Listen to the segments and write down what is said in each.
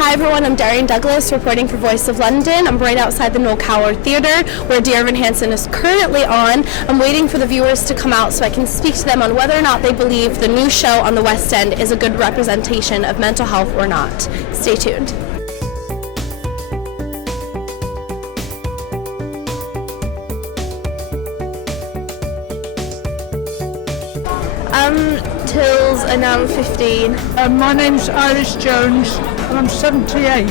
Hi everyone, I'm Darian Douglas reporting for Voice of London. I'm right outside the Noel Coward Theatre where Dear Evan Hansen is currently on. I'm waiting for the viewers to come out so I can speak to them on whether or not they believe the new show on the West End is a good representation of mental health or not. Stay tuned. Tills and I'm 15. My name's Iris Jones and I'm 78.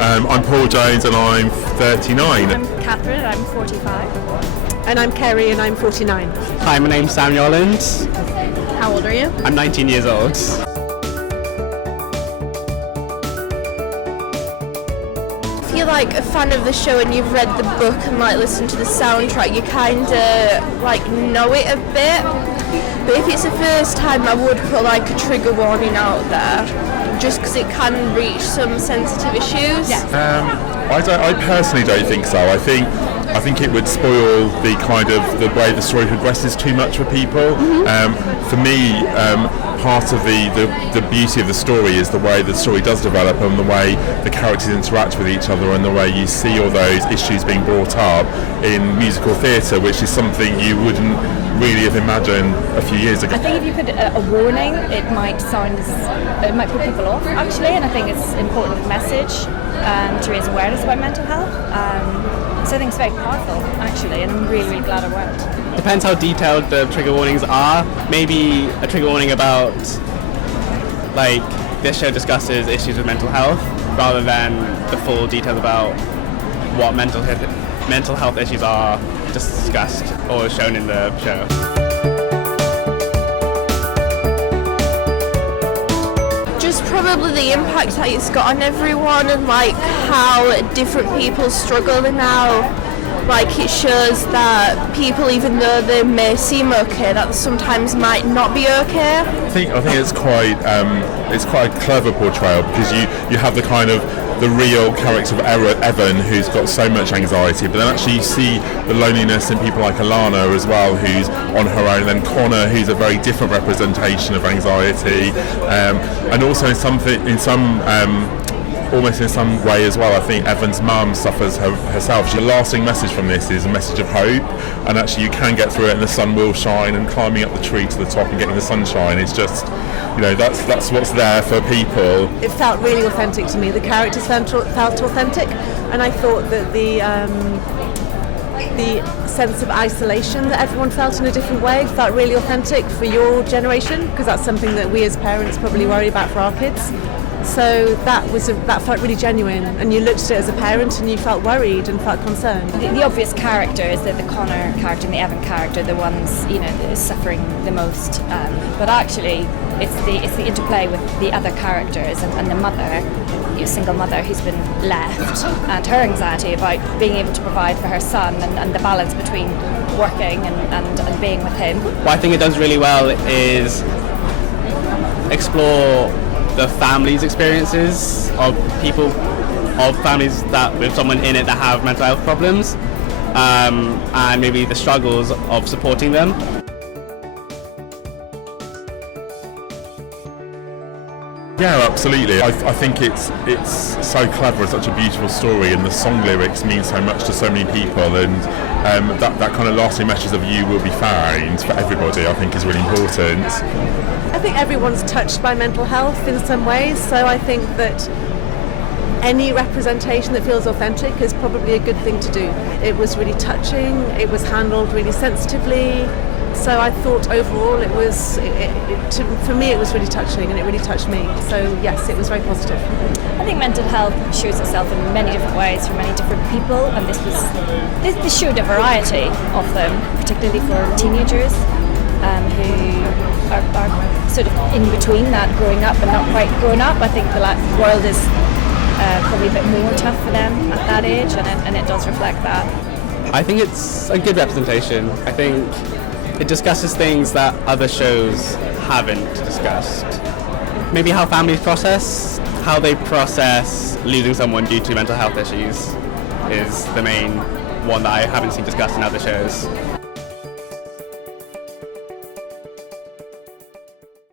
I'm Paul Jones and I'm 39. I'm Catherine and I'm 45. And I'm Kerry and I'm 49. Hi, my name's Samuel Holland. How old are you? I'm 19 years old. If you're like a fan of the show and you've read the book and like listened to the soundtrack, you kind of like know it a bit. But if it's the first time, I would put like a trigger warning out there, just because it can reach some sensitive issues. Yes. I personally don't think so. I think it would spoil the kind of the way the story progresses too much for people. For me, part of the beauty of the story is the way the story does develop and the way the characters interact with each other and the way you see all those issues being brought up in musical theatre, which is something you wouldn't really have imagined a few years ago. I think if you put a warning, it might put people off actually, and I think it's an important message to raise awareness about mental health. So I think it's very powerful actually, and I'm really, really glad I went. Depends how detailed the trigger warnings are. Maybe a trigger warning about, like, this show discusses issues with mental health rather than the full details about what mental health issues are discussed or shown in the show. Just probably the impact that it's got on everyone and like how different people struggle now. Like it shows that people, even though they may seem okay, that sometimes might not be okay. I think it's quite a clever portrayal because you have the kind of the real character of Evan, who's got so much anxiety, but then actually you see the loneliness in people like Alana as well, who's on her own, and then Connor, who's a very different representation of anxiety, and also almost in some way as well, I think Evan's mum suffers herself. The lasting message from this is a message of hope, and actually you can get through it and the sun will shine, and climbing up the tree to the top and getting the sunshine is just, that's what's there for people. It felt really authentic to me. The characters felt authentic, and I thought that the sense of isolation that everyone felt in a different way felt really authentic for your generation, because that's something that we as parents probably worry about for our kids. So that felt really genuine, and you looked at it as a parent and you felt worried and felt concerned. The obvious characters, the Connor character and the Evan character, the ones that are suffering the most. But actually, it's the interplay with the other characters and the mother, single mother who's been left, and her anxiety about being able to provide for her son and the balance between working and being with him. What I think it does really well is explore the families' experiences of families that with someone in it that have mental health problems, and maybe the struggles of supporting them. Yeah, absolutely. I think it's so clever, it's such a beautiful story, and the song lyrics mean so much to so many people, and that kind of lasting message of you will be found for everybody, I think, is really important. I think everyone's touched by mental health in some ways, so I think that any representation that feels authentic is probably a good thing to do. It was really touching, it was handled really sensitively, so I thought overall for me it was really touching, and it really touched me. So yes, it was very positive. I think mental health shows itself in many different ways for many different people, and this showed a variety of them, particularly for teenagers who are sort of in between that, growing up and not quite grown up. I think the world is probably a bit more tough for them at that age, and it does reflect that. I think it's a good representation. I think it discusses things that other shows haven't discussed. Maybe how families how they process losing someone due to mental health issues is the main one that I haven't seen discussed in other shows.